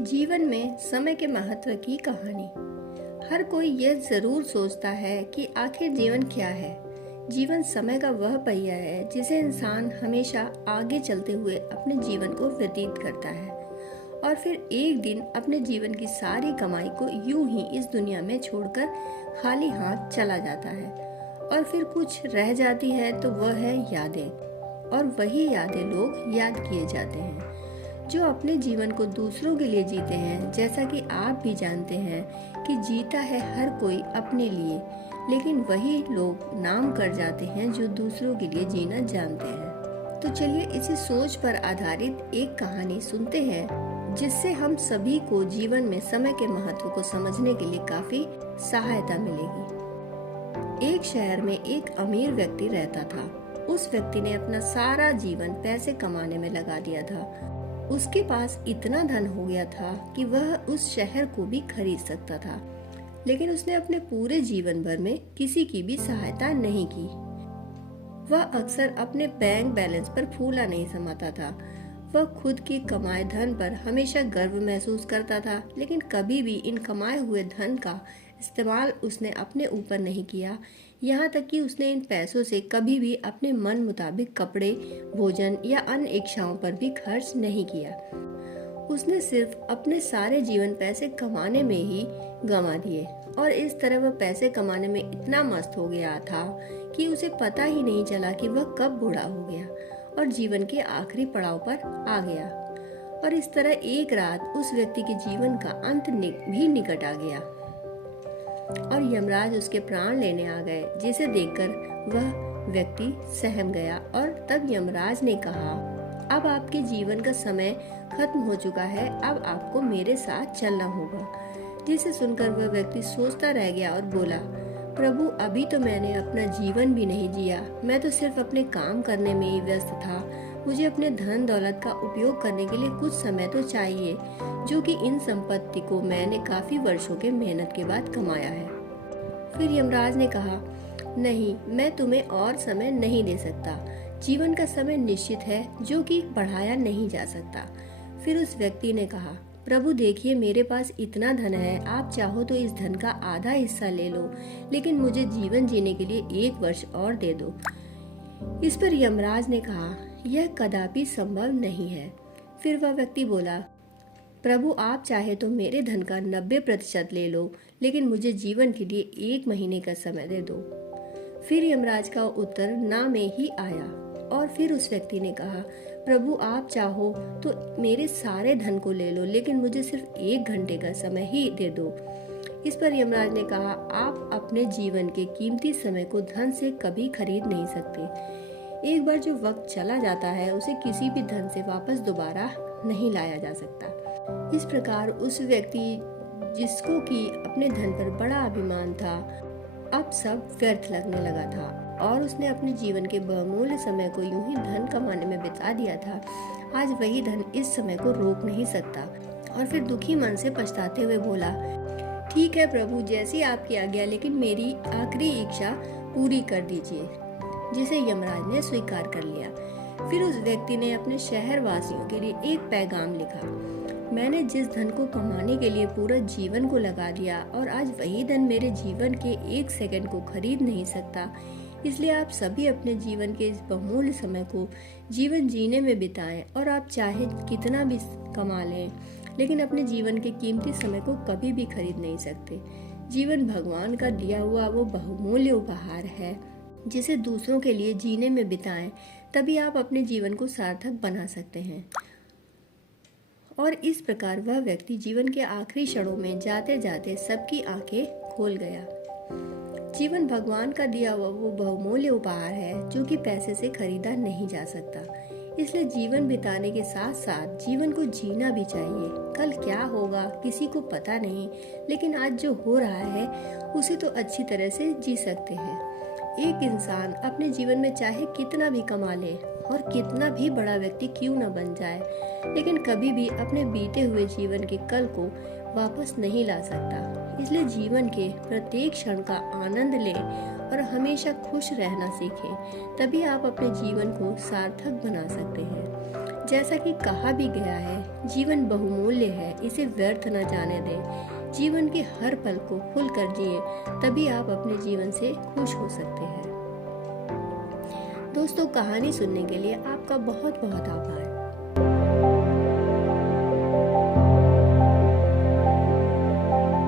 जीवन में समय के महत्व की कहानी। हर कोई यह जरूर सोचता है कि आखिर जीवन क्या है। जीवन समय का वह पहिया है जिसे इंसान हमेशा आगे चलते हुए अपने जीवन को व्यतीत करता है और फिर एक दिन अपने जीवन की सारी कमाई को यूं ही इस दुनिया में छोड़कर खाली हाथ चला जाता है और फिर कुछ रह जाती है तो वह है यादें, और वही यादें लोग याद किए जाते हैं जो अपने जीवन को दूसरों के लिए जीते हैं। जैसा कि आप भी जानते हैं कि जीता है हर कोई अपने लिए, लेकिन वही लोग नाम कर जाते हैं जो दूसरों के लिए जीना जानते हैं। तो चलिए इसी सोच पर आधारित एक कहानी सुनते हैं जिससे हम सभी को जीवन में समय के महत्व को समझने के लिए काफी सहायता मिलेगी। एक शहर में एक अमीर व्यक्ति रहता था। उस व्यक्ति ने अपना सारा जीवन पैसे कमाने में लगा दिया था। उसके पास इतना धन हो गया था कि वह उस शहर को भी खरीद सकता था, लेकिन उसने अपने पूरे जीवन भर में किसी की भी सहायता नहीं की। वह अक्सर अपने बैंक बैलेंस पर फूला नहीं समाता था। वह खुद की कमाए धन पर हमेशा गर्व महसूस करता था, लेकिन कभी भी इन कमाए हुए धन का इस्तेमाल उसने अपने ऊपर नहीं किया। यहाँ तक कि उसने इन पैसों से कभी भी अपने मन मुताबिक कपड़े, भोजन या अन्य इच्छाओं पर भी खर्च नहीं किया। उसने सिर्फ अपने सारे जीवन पैसे कमाने में ही गंवा दिए और इस तरह वह पैसे कमाने में इतना मस्त हो गया था कि उसे पता ही नहीं चला कि वह कब बूढ़ा हो गया और जीवन के आखिरी पड़ाव पर आ गया। और इस तरह एक रात उस व्यक्ति के जीवन का अंत भी निकट आ गया और यमराज उसके प्राण लेने आ गए, जिसे देखकर वह व्यक्ति सहम गया। और तब यमराज ने कहा, अब आपके जीवन का समय खत्म हो चुका है, अब आपको मेरे साथ चलना होगा। जिसे सुनकर वह व्यक्ति सोचता रह गया और बोला, प्रभु अभी तो मैंने अपना जीवन भी नहीं जिया, मैं तो सिर्फ अपने काम करने में ही व्यस्त था। मुझे अपने धन दौलत का उपयोग करने के लिए कुछ समय तो चाहिए, जो कि इन संपत्ति को मैंने काफी वर्षों के मेहनत के बाद कमाया है। फिर यमराज ने कहा, नहीं, मैं तुम्हें और समय नहीं दे सकता। जीवन का समय निश्चित है जो कि बढ़ाया नहीं जा सकता। फिर उस व्यक्ति ने कहा, प्रभु देखिए, मेरे पास इतना धन है, आप चाहो तो इस धन का आधा हिस्सा ले लो, लेकिन मुझे जीवन जीने के लिए 1 वर्ष और दे दो। इस पर यमराज ने कहा, यह कदापि संभव नहीं है। फिर वह व्यक्ति बोला, प्रभु आप चाहे तो मेरे धन का 90% ले लो, लेकिन मुझे जीवन के लिए 1 महीने का समय दे दो। फिर यमराज का उत्तर ना में ही आया और फिर उस व्यक्ति ने कहा, प्रभु आप चाहो तो मेरे सारे धन को ले लो, लेकिन मुझे सिर्फ 1 घंटे का समय ही दे दो। इस पर यमराज ने कहा, आप अपने जीवन के कीमती समय को धन से कभी खरीद नहीं सकते। एक बार जो वक्त चला जाता है उसे किसी भी धन से वापस दोबारा नहीं लाया जा सकता। इस प्रकार उस व्यक्ति जिसको कि अपने धन पर बड़ा अभिमान था, अब सब व्यर्थ लगने लगा था और उसने अपने जीवन के बहुमूल्य समय को यूं ही धन कमाने में बिता दिया था। आज वही धन इस समय को रोक नहीं सकता। और फिर दुखी मन से पछताते हुए बोला, ठीक है प्रभु, जैसी आपकी आज्ञा, लेकिन मेरी आखिरी इच्छा पूरी कर दीजिए। जिसे यमराज ने स्वीकार कर लिया। फिर उस व्यक्ति ने अपने शहर वासियों के लिए एक पैगाम लिखा, मैंने जिस धन को कमाने के लिए पूरा जीवन को लगा दिया और आज वही धन मेरे जीवन के 1 सेकंड को खरीद नहीं सकता, इसलिए आप सभी अपने जीवन के इस बहुमूल्य समय को जीवन जीने में बिताएं और आप चाहे कितना भी कमा लें, लेकिन अपने जीवन के कीमती समय को कभी भी खरीद नहीं सकते। जीवन भगवान का दिया हुआ वो बहुमूल्य उपहार है, जिसे दूसरों के लिए जीने में बिताएं, तभी आप अपने जीवन को सार्थक बना सकते हैं। और इस प्रकार वह व्यक्ति जीवन के आखिरी क्षणों में जाते जाते सबकी आंखें खोल गया। जीवन भगवान का दिया हुआ वो बहुमूल्य उपहार है जो कि पैसे से खरीदा नहीं जा सकता। इसलिए जीवन बिताने के साथ साथ जीवन को जीना भी चाहिए। कल क्या होगा किसी को पता नहीं, लेकिन आज जो हो रहा है उसे तो अच्छी तरह से जी सकते हैं। एक इंसान अपने जीवन में चाहे कितना भी कमा ले और कितना भी बड़ा व्यक्ति क्यों न बन जाए, लेकिन कभी भी अपने बीते हुए जीवन के कल को वापस नहीं ला सकता। इसलिए जीवन के प्रत्येक क्षण का आनंद लें और हमेशा खुश रहना सीखें, तभी आप अपने जीवन को सार्थक बना सकते हैं। जैसा कि कहा भी गया है, जीवन बहुमूल्य है, इसे व्यर्थ न जाने दें। जीवन के हर पल को खुलकर जिए, तभी आप अपने जीवन से खुश हो सकते हैं। दोस्तों, कहानी सुनने के लिए आपका बहुत बहुत आभार।